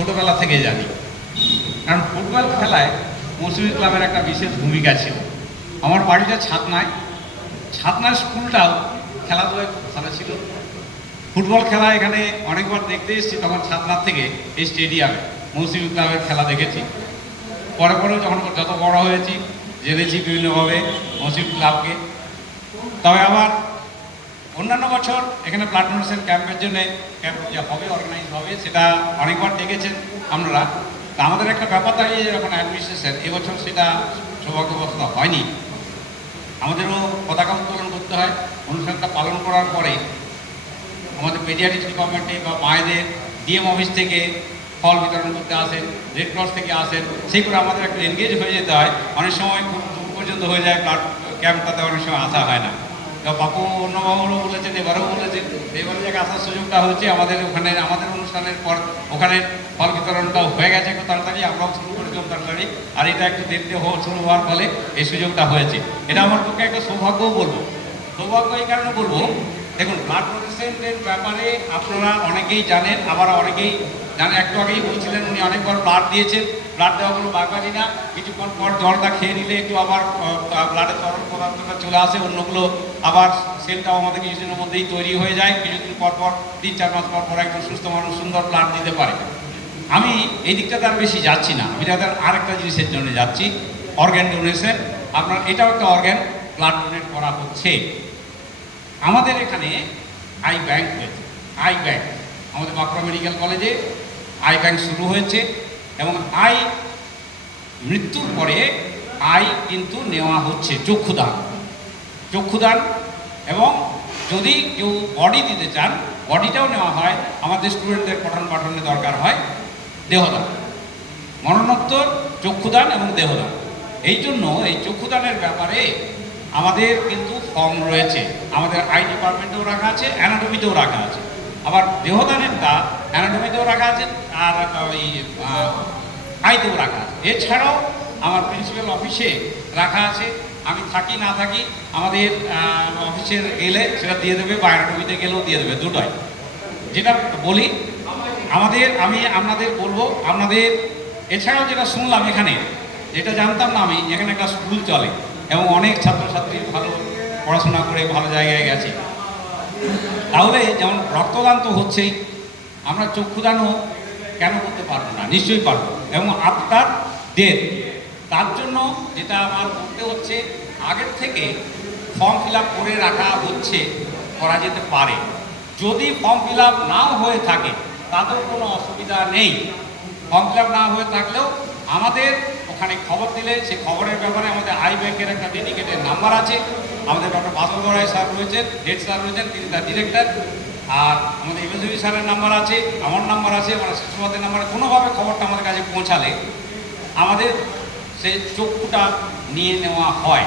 ছোটোবেলা থেকে জানি, কারণ ফুটবল খেলায় মৌসুমী ক্লাবের একটা বিশেষ ভূমিকা ছিল। আমার বাড়িটা ছাতনার স্কুলটাও খেলাধুলায় খুব ভালো ছিল। ফুটবল খেলা এখানে অনেকবার দেখতে এসেছি, তখন ছাতনার থেকে এই স্টেডিয়ামে মৌসুমী ক্লাবের খেলা দেখেছি। পরে যখন যত বড় হয়েছি জেনেছি বিভিন্নভাবে মৌসুমী ক্লাবকে। তবে আবার অন্যান্য বছর এখানে ব্লাড ডোনেশন ক্যাম্পের জন্য ক্যাম্প যে হবে, অর্গানাইজ হবে, সেটা অনেকবার ডেকেছেন আপনারা। তা আমাদের একটা ব্যাপার দাঁড়িয়ে যখন অ্যাডমিনিস্ট্রেশন, এবছর সেটা সৌভাগ্যবশত হয়নি। আমাদেরও পতাকা উত্তোলন করতে হয়। অনুষ্ঠানটা পালন করার পরে আমাদের পেডিয়াট্রিক্স ডিপার্টমেন্টে বা মায়েদের ডিএম অফিস থেকে ফল বিতরণ করতে আসেন, রেড ক্রস থেকে আসেন, সেই করে আমাদের একটু এনগেজ হয়ে যেতে হয়। অনেক সময় খুব দূর পর্যন্ত হয়ে যায় ব্লাড ক্যাম্পটাতে, অনেক সময় আসা হয় না। বাপু অন্যবাবুরও বলেছেন, এবারেও বলেছেন, এবারে জায়গায় আসার সুযোগটা হচ্ছে আমাদের ওখানে, আমাদের অনুষ্ঠানের পর ওখানে ফল বিতরণটাও হয়ে গেছে খুব তাড়াতাড়ি, আমরাও শুরু করেছিলাম তাড়াতাড়ি, আর এটা একটু দেরিতে শুরু হওয়ার ফলে এই সুযোগটা হয়েছে। এটা আমার পক্ষে একটা সৌভাগ্যও বলবো। সৌভাগ্য এই কারণে বলবো, দেখুন ব্লাড ডোনেশনের ব্যাপারে আপনারা অনেকেই জানেন, আবার অনেকেই জানেন। একটু আগেই বলছিলেন উনি অনেকবার ব্লাড দিয়েছেন, ব্লাড দেওয়া কোনো ব্যাপারই না। কিছুক্ষণ পর জলটা খেয়ে নিলে একটু আবার ব্লাডের তরল পদার্থটা চলে আসে, অন্যগুলো আবার সেলটাও আমাদের কিছুদিনের মধ্যেই তৈরি হয়ে যায়। কিছুদিন পর 3-4 মাস পর একজন সুস্থ মানুষ সুন্দর ব্লাড দিতে পারে। আমি এই দিকটাতে আর বেশি যাচ্ছি না, আমি তাদের আরেকটা জিনিসের জন্য যাচ্ছি, অর্গ্যান ডোনেশন। আপনার এটাও একটা অর্গ্যান ব্লাড ডোনেট করা হচ্ছে। আমাদের এখানে আই ব্যাংক হয়েছে, আই ব্যাংক আমাদের বাঁকুড়া মেডিকেল কলেজে আই ব্যাংক শুরু হয়েছে, এবং আই মৃত্যুর পরে আই কিন্তু নেওয়া হচ্ছে চক্ষুদান, এবং যদি কেউ বডি দিতে চান বডিটাও নেওয়া হয়। আমাদের স্টুডেন্টদের পঠন পাঠনের দরকার হয় দেহদান, মরণোত্তর চক্ষুদান এবং দেহদান। এই জন্য এই চক্ষুদানের ব্যাপারে আমাদের কিন্তু ফর্ম রয়েছে, আমাদের আই ডিপার্টমেন্টেও রাখা আছে, অ্যানাটমিতেও রাখা আছে। আবার দেহদানেরটা অ্যানাটমিতেও রাখা আছে, আর ওই আইতেও রাখা আছে। এছাড়াও আমার প্রিন্সিপাল অফিসে রাখা আছে, আমি থাকি না থাকি আমাদের অফিসে গেলে সেটা দিয়ে দেবে, বা অ্যানাটমিতে গেলেও দিয়ে দেবে, দুটোই। যেটা বলি আমি আপনাদের বলবো, আপনাদের এছাড়াও যেটা শুনলাম এখানে, যেটা জানতাম না আমি, এখানে একটা স্কুল চলে এবং অনেক ছাত্রছাত্রী ভালো পড়াশোনা করে ভালো জায়গায় গেছে। তাহলে যেমন রক্তদান তো হচ্ছেই, আমরা চক্ষুদানও কেন করতে পারবো না? নিশ্চয়ই পারবো। এবং আফটার ডেথ, তার জন্য যেটা আমার করতে হচ্ছে, আগের থেকে ফর্ম ফিল আপ করে রাখা হচ্ছে, করা যেতে পারে। যদি ফর্ম ফিল আপ নাও হয়ে থাকে তাতেও কোনো অসুবিধা নেই। ফর্ম ফিল আপ না হয়ে থাকলেও আমাদের ওখানে খবর দিলে সেই খবরের ব্যাপারে আমাদের আই ব্যাংকের একটা ডেডিকেটেড নাম্বার আছে। আমাদের ডক্টর বাদল গড়াই স্যার রয়েছেন, হেড স্যার রয়েছেন, তিনি তার ডিরেক্টর। আর আমাদের ইউএসবি স্যারের নাম্বার আছে, আমার নাম্বার আছে, আমার শিশুবাদের নাম্বারে কোনোভাবে খবরটা আমাদের কাছে পৌঁছালে আমাদের সেই চক্ষুটা নিয়ে নেওয়া হয়।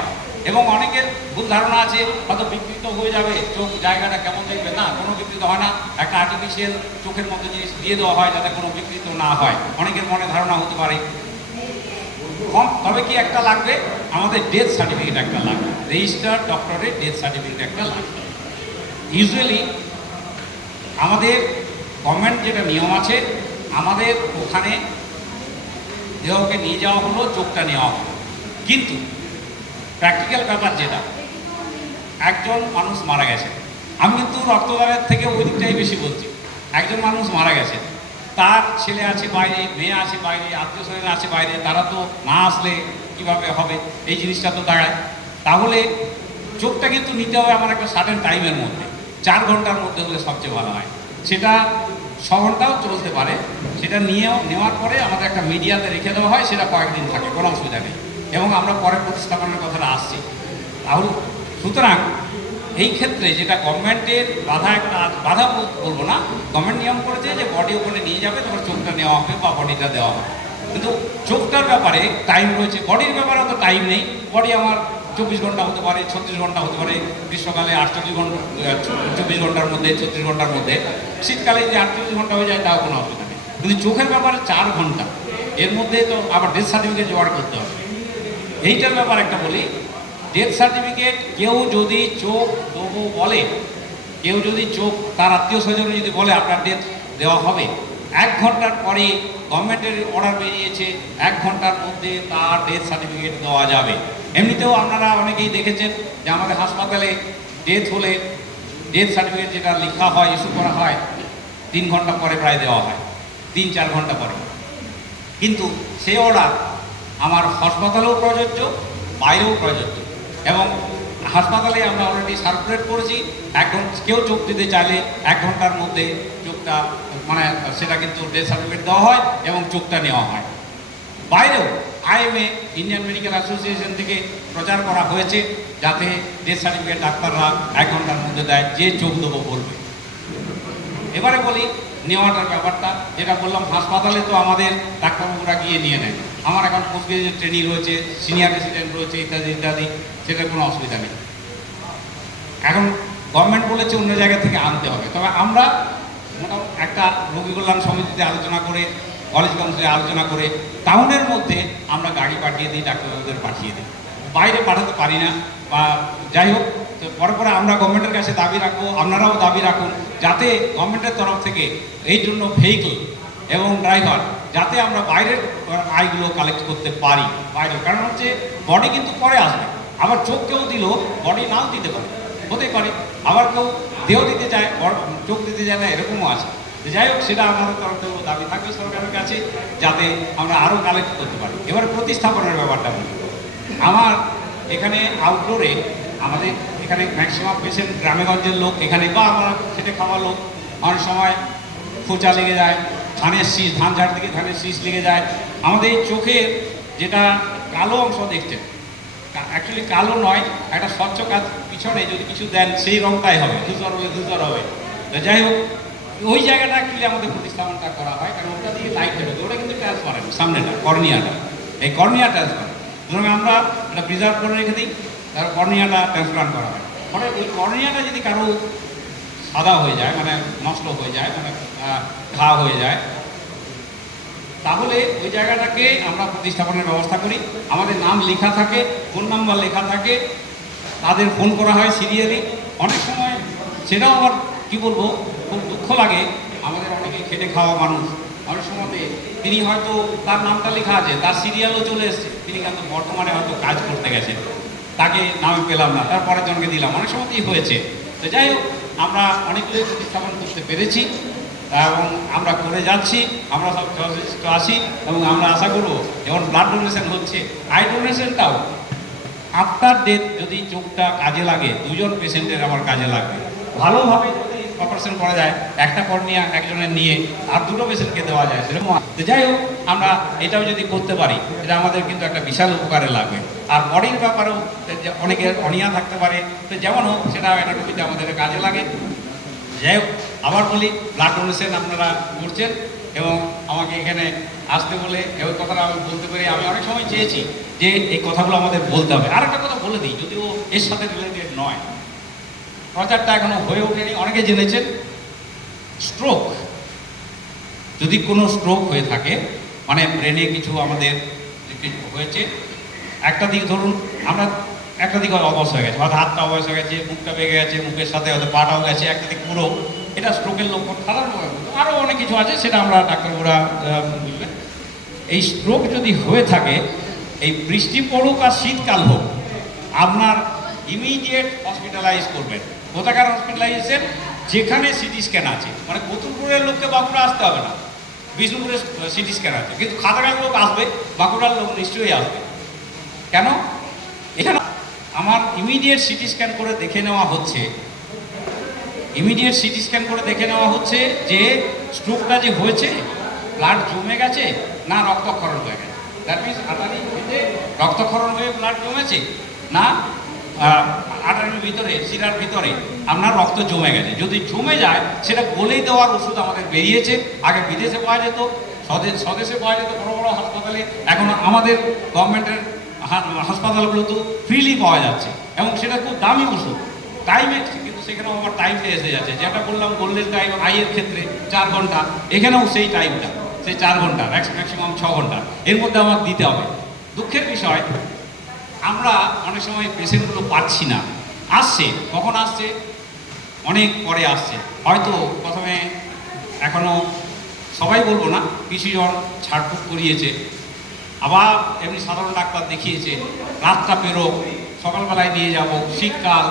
এবং অনেকের ভুল ধারণা আছে, হয়তো বিকৃত হয়ে যাবে, চোখ জায়গাটা কেমন দেখবে। না, কোনো বিকৃত হয় না। একটা আর্টিফিশিয়াল চোখের মতো জিনিস দিয়ে দেওয়া হয় যাতে কোনো বিকৃত না হয়, অনেকের মনে ধারণা হতে পারে। তবে কি একটা লাগবে, আমাদের ডেথ সার্টিফিকেট একটা লাগবে, রেজিস্টার্ড ডক্টরের ডেথ সার্টিফিকেট একটা লাগবে। ইউজুয়ালি আমাদের গভর্নমেন্ট যেটা নিয়ম আছে, আমাদের ওখানে দেহকে নিয়ে যাওয়া হলো, চোখটা নেওয়া হলো, কিন্তু প্র্যাকটিক্যাল ব্যাপার যেটা, একজন মানুষ মারা গেছে, আমি কিন্তু রক্তদানের থেকে ওই দিকটাই বেশি বলছি। একজন মানুষ মারা গেছে, তার ছেলে আছে বাইরে, মেয়ে আছে বাইরে, আত্মীয় স্বজন আছে বাইরে, তারা তো না আসলে কীভাবে হবে, এই জিনিসটা তো দাঁড়ায়। তাহলে চোখটা কিন্তু নিতে হবে আমার একটা সার্টেন টাইমের মধ্যে, 4 ঘন্টার মধ্যে হলে সবচেয়ে ভালো হয়। সেটা 6 ঘন্টাও চলতে পারে। সেটা নেওয়ার পরে আমাদের একটা মিডিয়াতে রেখে দেওয়া হয়, সেটা কয়েকদিন থাকে, কোনো অসুবিধা নেই। এবং আমরা পরে প্রতিস্থাপনের কথাটা আসছি। তাহলে সুতরাং এই ক্ষেত্রে যেটা গভর্নমেন্টের বাধা বলবো না, গভর্নমেন্ট নিয়ম করেছে যে বডি ওখানে নিয়ে যাবে, তখন চোখটা নেওয়া হবে বা বডিটা দেওয়া হবে। কিন্তু চোখটার ব্যাপারে টাইম রয়েছে, বডির ব্যাপারে অত টাইম নেই। বডি আমার 24 ঘন্টা হতে পারে, 36 ঘন্টা হতে পারে, গ্রীষ্মকালে 48 ঘন্টা, 24 ঘন্টার মধ্যে, 36 ঘন্টার মধ্যে। শীতকালে যে 48 ঘন্টা হয়ে যায় তাও কোনো অসুবিধা নেই। কিন্তু চোখের ব্যাপারে 4 ঘন্টা, এর মধ্যে তো আবার ডেথ সার্টিফিকেট জোগাড় করতে হবে। এইটার ব্যাপার একটা বলি, ডেথ সার্টিফিকেট কেউ যদি চোখ দেবো বলে, কেউ যদি চোখ তার আত্মীয় স্বজন যদি বলে আপনার ডেথ দেওয়া হবে, 1 ঘন্টার পরে গভর্নমেন্টের অর্ডার বেরিয়েছে 1 ঘন্টার মধ্যে তার ডেথ সার্টিফিকেট দেওয়া যাবে। এমনিতেও আপনারা অনেকেই দেখেছেন যে আমাদের হাসপাতালে ডেথ হলে ডেথ সার্টিফিকেট যেটা লেখা হয় ইস্যু করা হয় 3 ঘন্টা পরে প্রায় দেওয়া হয়, 3-4 ঘন্টা পরে। কিন্তু সেই অর্ডার আমার হাসপাতালেও প্রযোজ্য, বাইরেও প্রযোজ্য। এবং হাসপাতালে আমরা অলরেডি সার্কুলেট করেছি, কেউ চোখ দিতে চাইলে 1 ঘন্টার মধ্যে চোখটা মানে সেটা কিন্তু ডেথ সার্টিফিকেট দেওয়া হয় এবং চোখটা নেওয়া হয়। বাইরেও IMA ইন্ডিয়ান মেডিকেল অ্যাসোসিয়েশন থেকে প্রচার করা হয়েছে যাতে ডেথ সার্টিফিকেট ডাক্তাররা 1 ঘন্টার মধ্যে দেয় যে চোখ দেবো বলবে। এবারে বলি নেওয়াটার ব্যাপারটা, যেটা বললাম হাসপাতালে তো আমাদের ডাক্তারবাবুরা গিয়ে নিয়ে নেয়। আমার এখন পোস্ট গ্রাজুয়েট ট্রেনিং রয়েছে, সিনিয়র রেসিডেন্ট রয়েছে, ইত্যাদি ইত্যাদি, সেটার কোনো অসুবিধা নেই। এখন গভর্নমেন্ট বলেছে অন্য জায়গা থেকে আনতে হবে, তবে আমরা মোটামুটি একটা রোগী কল্যাণ সমিতিতে আলোচনা করে, কলেজ কাউন্সিলে আলোচনা করে টাউনের মধ্যে আমরা গাড়ি পাঠিয়ে দিই, ডাক্তারবাবুদের পাঠিয়ে দিই, বাইরে পাঠাতে পারি না। বা যাই হোক, তো পরে পরে আমরা গভর্নমেন্টের কাছে দাবি রাখবো, আপনারাও দাবি রাখুন যাতে গভর্নমেন্টের তরফ থেকে এই জন্য ভেহিকল এবং ড্রাইভার যাতে আমরা বাইরের আয়গুলো কালেক্ট করতে পারি। বাইরে কারণ হচ্ছে বডি কিন্তু পরে আসবে, আবার চোখ কেউ দিল বডি নাও দিতে পারে, হতে পারে, আবার কেউ দেহ দিতে চায় চোখ দিতে চায় না, এরকমও আছে। যাই হোক, সেটা আমাদের তরফ থেকে দাবি থাকবে সরকারের কাছে যাতে আমরা আরও কালেক্ট করতে পারি। এবার প্রতিস্থাপনের ব্যাপারটা বলি। আমার এখানে আউটডোরে আমাদের এখানে ম্যাক্সিমাম পেশেন্ট গ্রামেগঞ্জের লোক, এখানে বা আমরা খেটে খাওয়া লোক, অনেক সময় খোঁচা লেগে যায়, ধানের শীষ, ধান ঝাড় থেকে ধানের শীষ লেগে যায়। আমাদের এই চোখের যেটা কালো অংশ দেখছেন, অ্যাকচুয়ালি কালো নয়, একটা স্বচ্ছ কাজ পিছনে যদি কিছু দেন সেই রংটাই হবে, ধূসর হলে ধূসর হবে। তো যাই হোক, ওই জায়গাটা অ্যাকচুয়ালি আমাদের প্রতিস্থাপনটা করা হয়, কারণ ওটা দিয়ে লাইট দেবে, ওটা কিন্তু ট্রান্সপারেন্ট, সামনেটা কর্নিয়াটা, এই কর্নিয়া ট্রান্সপারেন্ট। সুতরাং আমরা এটা প্রিজার্ভ করে রেখে দিই, তার কর্নিয়াটা ট্রান্সপ্লান্ট করা হয়। ফলে ওই কর্নিয়াটা যদি কারো সাদা হয়ে যায়, মানে নষ্ট হয়ে যায়, মানে ঘা হয়ে যায়, তাহলে ওই জায়গাটাকে আমরা প্রতিস্থাপনের ব্যবস্থা করি। আমাদের নাম লেখা থাকে, ফোন নাম্বার লেখা থাকে, তাদের ফোন করা হয় সিরিয়ালি। অনেক সময় সেটাও আবার কী বলবো, খুব দুঃখ লাগে, আমাদের অনেকে খেটে খাওয়া মানুষ, অনেক সময় তিনি হয়তো তার নামটা লেখা আছে, তার সিরিয়ালও চলে এসছে, তিনি কিন্তু বর্তমানে হয়তো কাজ করতে গেছেন, তাকে নামে পেলাম না, তার পরের জনকে দিলাম, অনেক সময়তেই হয়েছে। তো যাই হোক, আমরা অনেকগুলোই প্রতিস্থাপন করতে পেরেছি এবং আমরা করে যাচ্ছি, আমরা সব যথেষ্ট আছি এবং আমরা আশা করবো যেমন ব্লাড ডোনেশন হচ্ছে, আই ডোনেশনটাও আফটার ডেথ যদি চোখটা কাজে লাগে, 2 জন পেশেন্টের আমার কাজে লাগবে। ভালোভাবে যদি অপারেশন করা যায়, একটা কর্নিয়া একজনের নিয়ে আর 2টো পেশেন্টকে দেওয়া যায়, সেরকম। যাই হোক, আমরা এটাও যদি করতে পারি, এটা আমাদের কিন্তু একটা বিশাল উপকারে লাগবে। আর বডির ব্যাপারেও অনেকের অনিয়া থাকতে পারে, তো যেমন হোক সেটা অ্যানাটমিতে আমাদের কাজে লাগে। যাই হোক, আবার বলি, ব্লাড ডোনেশন আপনারা করছেন এবং আমাকে এখানে আসতে বলে ওই কথাটা আমি বলতে পারি। আমি অনেক সময় চেয়েছি যে এই কথাগুলো আমাদের বলতে হবে। আর একটা কথা বলে দিই, যদিও এর সাথে রিলেটেড নয়, প্রচারটা এখনো হয়ে ওঠেনি, অনেকে জেনেছেন, স্ট্রোক, যদি কোনো স্ট্রোক হয়ে থাকে, মানে ব্রেনে কিছু আমাদের হয়েছে, একটা দিক ধরুন আমরা একটা দিক অবশ হয়ে গেছে, হয়তো হাতটা অবশ হয়ে গেছে, মুখটা বেগে গেছে, মুখের সাথে হয়তো পাটাও গেছে, একটা দিক পুরো, এটা স্ট্রোকের লক্ষণ। সাধারণভাবে আরও অনেক কিছু আছে, সেটা আমরা ডাক্তারবাবুরা বুঝবেন। এই স্ট্রোক যদি হয়ে থাকে, এই বৃষ্টি পড়ুক আর শীতকাল হোক, আপনার ইমিডিয়েট হসপিটালাইজ করবেন। কোথাকার হসপিটালাইজেশন? যেখানে সিটি স্ক্যান আছে, মানে কতুলপুরের লোককে বাঁকুড়া আসতে হবে না, বিষ্ণুপুরে সিটি স্ক্যান আছে, কিন্তু খাতাকার লোক আসবে, বাঁকুড়ার লোক নিশ্চয়ই আসবে। কেন? এখানে আমার ইমিডিয়েট সিটি স্ক্যান করে দেখে নেওয়া হচ্ছে, ইমিডিয়েট সিটি স্ক্যান করে দেখে নেওয়া হচ্ছে যে স্ট্রোকটা যে হয়েছে, ব্লাড জমে গেছে না রক্তক্ষরণ হয়ে গেছে। দ্যাট মিনস আটারি হয়েছে, রক্তক্ষরণ হয়ে ব্লাড জমেছে, না আটারির ভিতরে, শিরার ভিতরে আপনার রক্ত জমে গেছে। যদি জমে যায়, সেটা গলেই দেওয়ার ওষুধ আমাদের বেরিয়েছে। আগে বিদেশে পাওয়া যেত, স্বদেশে পাওয়া যেত বড় বড় হাসপাতালে, এখন আমাদের গভর্নমেন্টের হাসপাতালগুলোতেও ফ্রিলি পাওয়া যাচ্ছে এবং সেটা খুব দামি ওষুধ। টাইমে, কিন্তু সেখানেও আমার টাইমটা এসে যাচ্ছে, যেটা বললাম গোল্ডেন টাইম আইয়ের ক্ষেত্রে 4 ঘন্টা, এখানেও সেই টাইমটা, সেই 4 ঘন্টা, ম্যাক্সিমাম 6 ঘন্টা, এর মধ্যে আমার দিতে হবে। দুঃখের বিষয়, আমরা অনেক সময় পেশেন্টগুলো পাচ্ছি না। আসছে, কখন আসছে? অনেক পরে আসছে, হয়তো প্রথমে এখনও সবাই বলবো না, কিছু জন ছাড়ফুঁক করিয়েছে, আবার এমনি সাধারণ ডাক্তার দেখিয়েছে, রাতটা পেরো, সকালবেলায় নিয়ে যাব, শীতকাল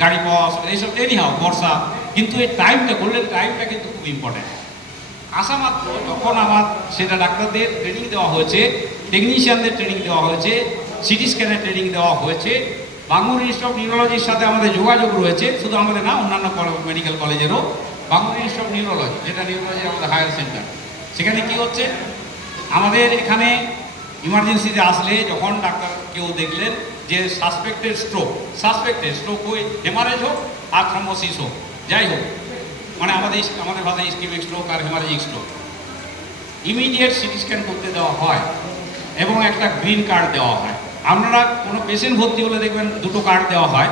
গাড়ি পাওয়া এইসব এনিহাও বর্ষা, কিন্তু এই টাইমটা গোল্ডেন টাইমটা কিন্তু খুব ইম্পর্টেন্ট। আসা মাত্র যখন আমার সেটা ডাক্তারদের ট্রেনিং দেওয়া হয়েছে, টেকনিশিয়ানদের ট্রেনিং দেওয়া হয়েছে, সিটি স্ক্যানের ট্রেনিং দেওয়া হয়েছে, বাঙ্গুর ইনস্টিটিউট অফ নিউরোলজির সাথে আমাদের যোগাযোগ রয়েছে, শুধু আমাদের না অন্যান্য মেডিকেল কলেজেরও। বাঙ্গুর ইনস্টিটিউট অফ নিউরোলজি, যেটা নিউরোলজির আমাদের হায়ার সেন্টার, সেখানে কি হচ্ছে আমাদের এখানে ইমার্জেন্সিতে আসলে যখন ডাক্তার কেউ দেখলেন যে সাসপেক্টেড স্ট্রোক হয়ে হেমারেজ হোক আর থ্রম্বোসিস হোক, যাই হোক, মানে আমাদের ভাষায় ইসকিমিক স্ট্রোক আর haemorrhagic stroke, immediate CT scan করতে দেওয়া হয় এবং একটা গ্রিন কার্ড দেওয়া হয়। আপনারা কোনো পেশেন্ট ভর্তি হলে দেখবেন দুটো কার্ড দেওয়া হয়,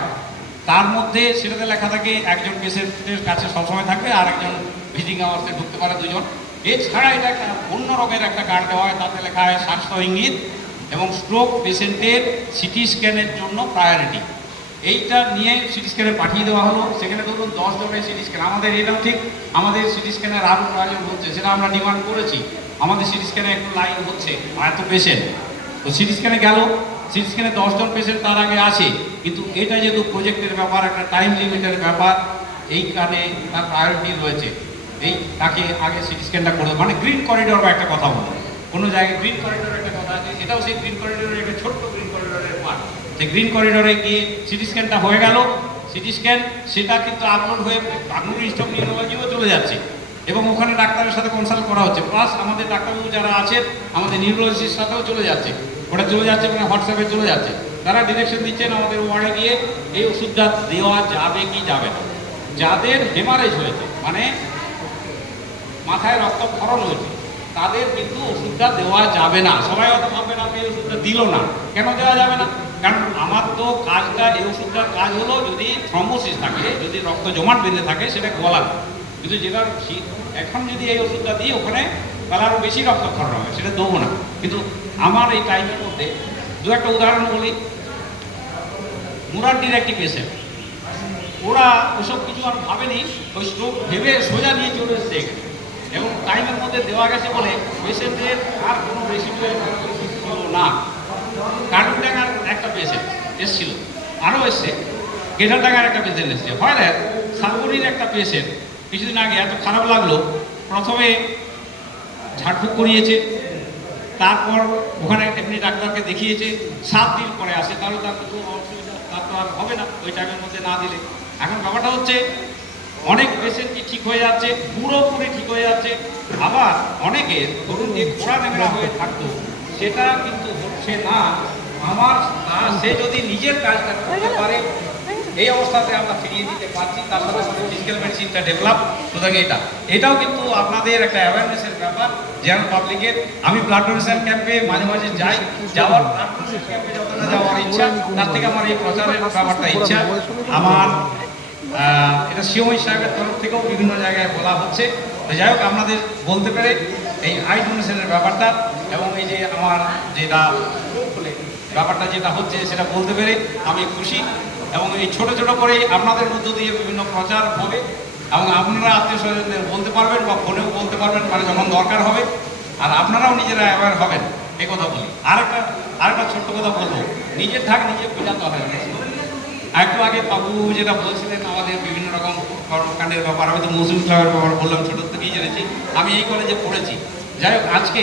তার মধ্যে সেটাতে লেখা থাকে একজন পেশেন্টের কাছে সবসময় থাকবে আর একজন ভিজিং আওয়ার্সে ঢুকতে পারে দুজন। এছাড়া এটা একটা অন্য রকমের একটা কার্ড দেওয়া হয়, তাতে লেখা হয় স্বাস্থ্য ইঙ্গিত এবং স্ট্রোক পেশেন্টের সিটি স্ক্যানের জন্য প্রায়োরিটি। এইটা নিয়ে সিটি স্ক্যানে পাঠিয়ে দেওয়া হলো। সেখানে ধরুন 10 জনের সিটি স্ক্যান, আমাদের এটাও ঠিক, আমাদের সিটি স্ক্যানের আরও প্রয়োজন হচ্ছে, সেটা আমরা ডিমান্ড করেছি। আমাদের সিটি স্ক্যানে একটু লাইন হচ্ছে, এত পেশেন্ট, তো সিটি স্ক্যানে গেল, সিটি স্ক্যানে 10 জন পেশেন্ট তার আগে আছে, কিন্তু এটা যেহেতু প্রজেক্টের ব্যাপার, একটা টাইম লিমিটের ব্যাপার, এই কারণে তার প্রায়োরিটি রয়েছে, এই তাকে আগে সিটি স্ক্যানটা করে, মানে গ্রিন করিডোর বা একটা কথা বলো, কোনো জায়গায় গ্রিন করিডোরের একটা কথা আছে, এটাও সেই গ্রিন করিডোরের একটা ছোট্ট গ্রিন করিডোরের পার্ট। সেই গ্রিন করিডোরে গিয়ে সিটি স্ক্যানটা হয়ে গেল, সিটি স্ক্যান সেটা কিন্তু আপলোড হয়ে বাঙ্গুর ইনস্টিটিউট অফ নিউরোলজিও চলে যাচ্ছে এবং ওখানে ডাক্তারের সাথে কনসাল্ট করা হচ্ছে, প্লাস আমাদের ডাক্তারবাবু যারা আছেন আমাদের নিউরোলজির সাথেও চলে যাচ্ছে, ওটা চলে যাচ্ছে, মানে হোয়াটসঅ্যাপে চলে যাচ্ছে, তারা ডিরেকশন দিচ্ছেন আমাদের ওয়ার্ডে গিয়ে এই ওষুধটা দেওয়া যাবে কি যাবে না। যাদের হেমারেজ হয়েছে, মানে মাথায় রক্তক্ষরণ হয়েছে, তাদের কিন্তু ওষুধটা দেওয়া যাবে না। সবাই হয়তো ভাববেন আপনি এই ওষুধটা দিল না, কেন দেওয়া যাবে না? কারণ আমার তো কাজটা, এই ওষুধটার কাজ হলো যদি থ্রম্বোসিস থাকে, যদি রক্ত জমাট বেঁধে থাকে সেটা গলানো, কিন্তু যেটা এখন যদি এই ওষুধটা দিই ওখানে তাহলে আরও বেশি রক্তক্ষরণ হবে, সেটা দেবো না। কিন্তু আমার এই টাইমের মধ্যে দু একটা উদাহরণ বলি। মুরাড্ডির একটি পেশেন্ট, ওরা ওসব কিছু আর ভাবেনি, ওই স্ট্রোক ভেবে সোজা নিয়ে চলে এসেছে এখানে, এবং টাইমের মধ্যে দেওয়া গেছে বলে পেশেন্টের আর কোনো রেসিডুয়াল ছিল না। কার্টুনডাঙ্গার একটা পেশেন্ট এসেছিল, আরও এসছে, গেঠারডাঙ্গার একটা পেশেন্ট এসছে, হয় না সাগরির একটা পেশেন্ট কিছুদিন আগে এত খারাপ লাগলো, প্রথমে ঝাড়ফুঁক করিয়েছে, তারপর ওখানে এমনি ডাক্তারকে দেখিয়েছে, 7 দিন পরে আসে, তাহলে তার কিছু অসুবিধা তার তো আর হবে না ওই টাইমের মধ্যে না দিলে। এখন ব্যাপারটা হচ্ছে অনেক পেশেন্টই ঠিক হয়ে যাচ্ছে, পুরোপুরি ঠিক হয়ে যাচ্ছে, আবার অনেকে ধরুন যে ঘোড়া নেমরা হয়ে থাকতো সেটা কিন্তু হচ্ছে না। আমার সে যদি নিজের কাজটা করতে পারে, এই অবস্থাতে আমরা ফিরিয়ে দিতে পারছি, তার সাথে সাথে ফিজিক্যাল মেডিসিনটা ডেভেলপ, সুতরাং এটাও কিন্তু আপনাদের একটা অ্যাওয়ারনেসের ব্যাপার জেনারেল পাবলিকের। আমি ব্লাড ডোনেশন ক্যাম্পে মাঝে মাঝে যাই, যাওয়ার ব্লাড ডোনেশন ক্যাম্পে যত না যাওয়ার ইচ্ছা, তার থেকে আমার এই প্রচারের ব্যাপারটা ইচ্ছা। আমার এটা সিওমই সাহেবের তরফ থেকেও বিভিন্ন জায়গায় বলা হচ্ছে। তো যাই হোক, আপনাদের বলতে পেরে এই আই ডোনেশনের ব্যাপারটা এবং এই যে আমার যেটা ব্যাপারটা যেটা হচ্ছে সেটা বলতে পেরে আমি খুশি, এবং এই ছোট ছোট করেই আপনাদের মধ্য দিয়ে বিভিন্ন প্রচার হবে এবং আপনারা আত্মীয় স্বজনদের বলতে পারবেন বা ফোনেও বলতে পারবেন, মানে যখন দরকার হবে, আর আপনারাও নিজেরা অ্যাওয়্যার হবেন, এই কথা বলি। আরেকটা ছোট্ট কথা বলবো, নিজের ঢাক নিজে বোঝাতে হয়। একটু আগে বাবু যেটা বলছিলেন আমাদের বিভিন্ন রকম কর্মকাণ্ডের ব্যাপার, আমি তো মৌসুমী ক্লাবের ব্যাপার বললাম, ছোটোর থেকেই জেনেছি, আমি এই কলেজে পড়েছি। যাই হোক, আজকে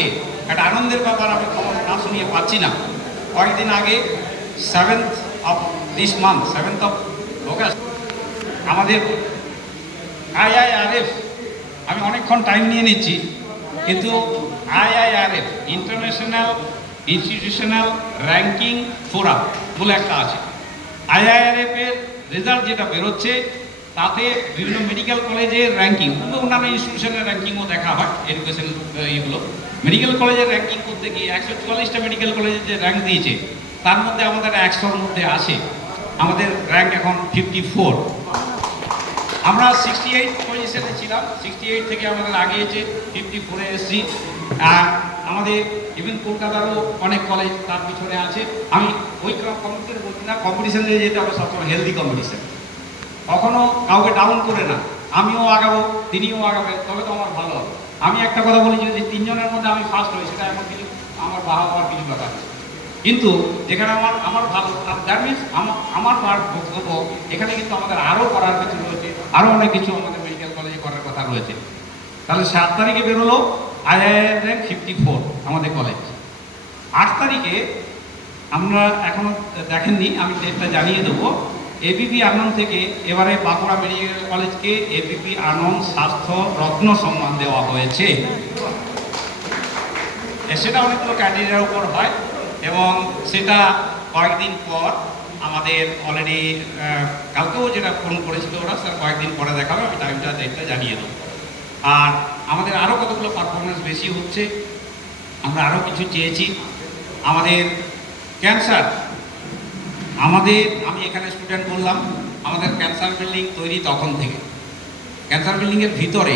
একটা আনন্দের ব্যাপার আমি খবর না শুনিয়ে পাচ্ছি না। কয়েকদিন আগে 7th of this month, 7th of August, আমাদের IIRF, আমি অনেকক্ষণ টাইম নিয়ে নিচ্ছি, কিন্তু IIRF international institutional ranking forum বলে একটা আছে। IIRF এর রেজাল্ট যেটা বেরোচ্ছে তাতে বিভিন্ন মেডিকেল কলেজের র্যাঙ্কিং, অন্যান্য ইনস্টিটিউশনের র্যাঙ্কিংও দেখা হয়, এডুকেশন এইগুলো। মেডিকেল কলেজের র্যাঙ্কিং করতে গিয়ে 144টা মেডিকেল কলেজের যে র্যাঙ্ক দিয়েছে তার মধ্যে আমাদের 100-র মধ্যে আসে, আমাদের র্যাঙ্ক এখন 54। আমরা 68 পজিশনে ছিলাম, 68 থেকে আমাদের আগিয়েছে 54-এ এসেছি। আমাদের ইভেন কলকাতারও অনেক কলেজ তার পিছনে আছে। আমি ওই কম্পিটিশন বলছি না, কম্পিটিশনে যেতে হবে সবসময় হেলদি কম্পিটিশন, কখনো কাউকে ডাউন করে না, আমিও আগাবো, তিনিও আগাবেন, তবে তো আমার ভালো হবে। আমি একটা কথা বলি যে 3 জনের মধ্যে আমি ফার্স্ট হই, সেটা এমন কিছু আমার বাবা হওয়ার কিছু ব্যাপার নেই। কিন্তু যেখানে আমার আমার ভালো, দ্যাট মিনস আমার বক্তব্য এখানে কিন্তু আমাদের আরও করার কিছু রয়েছে, আরও অনেক কিছু আমাদের মেডিকেল কলেজে করার কথা রয়েছে। তাহলে 7 তারিখে বেরোলো IIM র্যাঙ্ক 54 আমাদের কলেজ। 8 তারিখে আমরা এখনো দেখেননি, আমি ডেটটা জানিয়ে দেবো। এবিপি আনন্দ থেকে এবারে বাঁকুড়া মেডিকেল কলেজকে এবিপি আনন্দ স্বাস্থ্য রত্ন সম্মান দেওয়া হয়েছে। সেটা অনেকগুলো ক্যান্ডিডেটের উপর হয় এবং সেটা কয়েকদিন পর আমাদের অলরেডি কালকেও যেটা ফোন করেছিল ওরা, স্যার কয়েকদিন পরে দেখাবে, আমি টাইমটা ডেটটা জানিয়ে দেবো। আর আমাদের আরও কতগুলো পারফরমেন্স বেশি হচ্ছে, আমরা আরও কিছু চেয়েছি। আমাদের ক্যান্সার, আমি এখানে স্টুডেন্ট বললাম, আমাদের ক্যান্সার বিল্ডিং তৈরি তখন থেকে। ক্যান্সার বিল্ডিংয়ের ভিতরে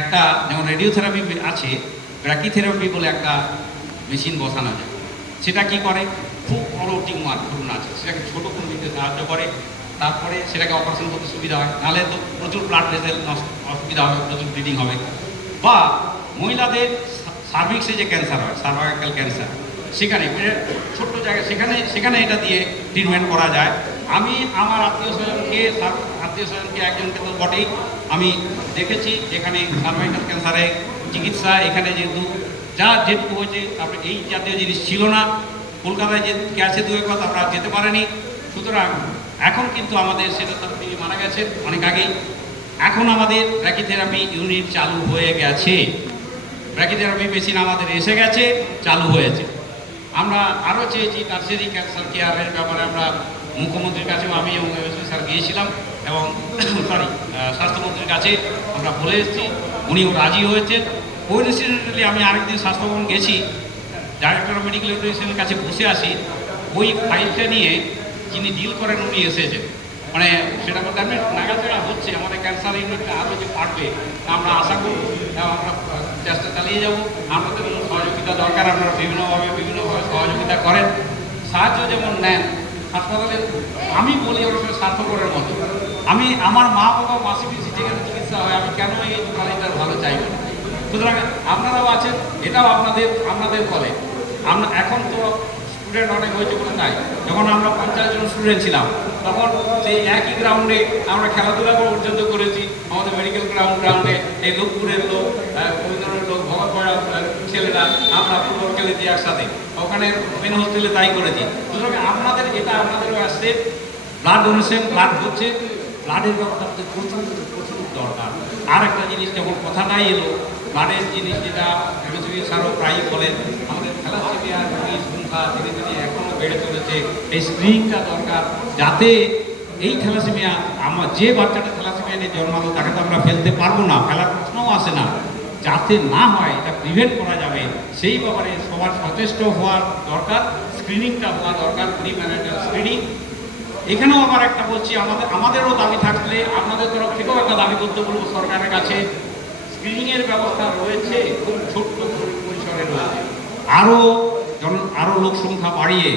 একটা যেমন রেডিওথেরাপি আছে, ব্র্যাকিথেরাপি বলে একটা মেশিন বসানো যায়। সেটা কি করে, খুব বড় টিউমার ধরুন আছে, সেটাকে ছোটো করে দিতে সাহায্য করে। তারপরে সেটাকে অপারেশন করতে সুবিধা হয়, নাহলে তো প্রচুর ব্লাড ভেসেল অসুবিধা হবে, প্রচুর ব্লিডিং হবে। বা মহিলাদের সার্ভিক্সে যে ক্যান্সার হয়, সার্ভাইকাল ক্যান্সার, সেখানে ছোট্ট জায়গায় সেখানে এটা দিয়ে ট্রিটমেন্ট করা যায়। আমি আমার আত্মীয় স্বজনকে একজনকে তো বটেই আমি দেখেছি যেখানে সার্ভাইকাল ক্যান্সারে চিকিৎসা এখানে যেটুকু হয়েছে, তারপরে এই জাতীয় জিনিস ছিল না। কলকাতায় যে গেছে 2 একবার, তারপর আর যেতে পারেনি। সুতরাং এখন কিন্তু আমাদের সেটা তিনি মারা গেছে অনেক আগেই। এখন আমাদের ব্র্যাকিথেরাপি ইউনিট চালু হয়ে গেছে, ব্র্যাকিথেরাপি মেশিন আমাদের এসে গেছে, চালু হয়েছে। আমরা আরও চেয়েছি টারশিয়ারি ক্যান্সার কেয়ারের ব্যাপারে, আমরা মুখ্যমন্ত্রীর কাছেও আমি এবং স্যার গিয়েছিলাম এবং স্বাস্থ্যমন্ত্রীর কাছে আমরা বলে এসেছি, উনিও রাজি হয়েছেন। কোইন্সিডেন্টালি আমি আরেকদিন স্বাস্থ্যভবন গেছি, ডাইরেক্টর অফ মেডিকেল এডুকেশনের কাছে বসে আসি, ওই ফাইলটা নিয়ে যিনি ডিল করেন উনি এসেছেন। মানে সেটা বলতে আমি নাগাছাড়া হচ্ছে, আমাদের ক্যান্সার ইউনিটটা আরও যে পারবে আমরা আশা করব এবং আমরা চেষ্টা চালিয়ে যাব। আমাদের সহযোগিতা দরকার, আপনারা বিভিন্নভাবে সহযোগিতা করেন, সাহায্য যেমন নেন হাসপাতালে। আমি বলি ওর সঙ্গে স্বার্থপরের মতো, আমি আমার মা বাবা মাসি পিসি যেখানে চিকিৎসা হয়, আমি কেন এই কলেজটার ভালো চাইব না? সুতরাং আপনারাও আছেন, এটাও আপনাদের কলেজ। আমরা এখন তো স্টুডেন্ট অনেক হয়েছে বলে তাই, যখন আমরা 50 জন স্টুডেন্ট ছিলাম তখন সেই একই গ্রাউন্ডে আমরা খেলাধুলা পর্যন্ত করেছি। আমাদের মেডিকেল গ্রাউন্ডে এই লোকপুরের লোক, রবীন্দ্রের লোক, ভগৎপাড়ার ছেলেরা আমরা ফুটবল খেলেছি একসাথে, ওখানে মেন হোস্টেলে তাই করেছি। সুতরাং আপনাদেরও আসছে। ব্লাড ডোনেশন, ব্লাড হচ্ছে, ব্লাডের ব্যাপারটা আমাদের প্রচুর দরকার। আর একটা জিনিস যখন কথাটাই এলো, ব্লাডের জিনিস যেটা স্যারও প্রায়ই বলেন, আমাদের থ্যালাসেমিয়ার রোগীর সংখ্যা ধীরে ধীরে এখনও বেড়ে চলেছে। এই স্ক্রিনিংটা দরকার, যাতে এই থ্যালাসেমিয়া, যে বাচ্চাটা থ্যালাসেমিয়া নিয়ে জন্মালো তাকে তো আমরা ফেলতে পারবো না, ফেলার প্রশ্নও আসে না। যাতে না হয়, এটা প্রিভেন্ট করা যাবে, সেই ব্যাপারে সবার সচেষ্ট হওয়ার দরকার। স্ক্রিনিংটা হওয়া দরকার, প্রি ম্যারিটাল স্ক্রিনিং। এখানেও আবার একটা বলছি, আমাদেরও দাবি থাকলে আপনাদের তরফ থেকেও একটা দাবি করতে বলবো সরকারের কাছে। স্ক্রিনিংয়ের ব্যবস্থা রয়েছে, খুব ছোট্ট পরিসরে রয়েছে। আরও লোক সংখ্যা বাড়িয়ে,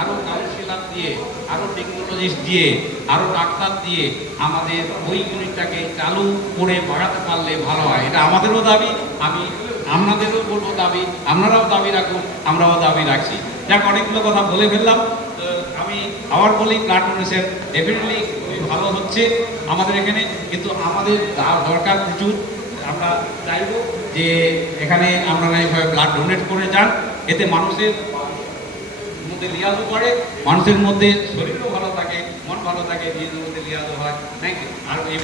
আরও কাউন্সিলার দিয়ে, আরও টেকনোলজিস্ট দিয়ে, আরও ডাক্তার দিয়ে আমাদের ওই ইউনিটটাকে চালু করে বাড়াতে পারলে ভালো হয়। এটা আমাদেরও দাবি, আমি আপনাদেরও বলবো দাবি, আপনারাও দাবি রাখুন, আমরাও দাবি রাখছি। যাক, অনেকগুলো কথা বলে ফেললাম। আমি আবার বলি, ব্লাড ডোনেশন ডেফিনেটলি খুবই ভালো হচ্ছে আমাদের এখানে, কিন্তু আমাদের দরকার প্রচুর। আমরা চাইব যে এখানে আপনারা এইভাবে ব্লাড ডোনেট করে যান, এতে মানুষের মধ্যে লিয়াজও করে, মানুষের মধ্যে শরীরও ভালো থাকে, মন ভালো থাকে, নিজেদের মধ্যে লিয়াজও হয়। Thank you. আর এই